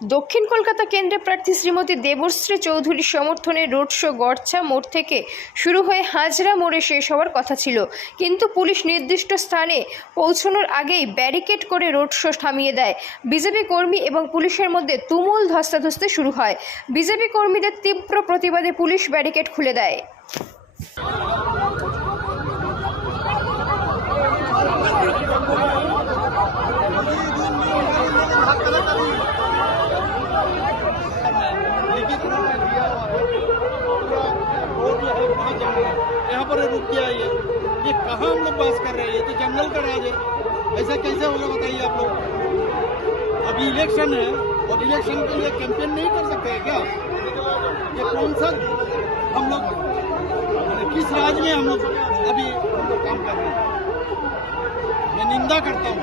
দক্ষিণ কলকাতা কেন্দ্রে প্রার্থী শ্রীমতী দেবশ্রী চৌধুরী সমর্থনে রোড শো গড়ছা মোড় থেকে শুরু হয়ে হাজরা মোড়ে শেষ হওয়ার কথা ছিল, কিন্তু পুলিশ নির্দিষ্ট স্থানে পৌঁছানোর আগেই ব্যারিকেড করে রোড শো থামিয়ে দেয়। বিজেপি কর্মী এবং পুলিশের মধ্যে তুমুল ধস্তাধস্তি শুরু হয়। বিজেপি কর্মীদের তীব্র প্রতিবাদে পুলিশ ব্যারিকেড খুলে দেয়। यहाँ पर रुक गया ये कहाँ हम लोग बात कर रहे हैं? ये तो जंगल का राज है, ऐसा कैसे होगा बताइए आप लोग। अभी इलेक्शन है और इलेक्शन के लिए कैंपेन नहीं कर सकते हैं क्या? ये कौन सा हम लोग किस राज में हम लोग अभी हम लोग काम कर रहे हैं? मैं निंदा करता हूँ।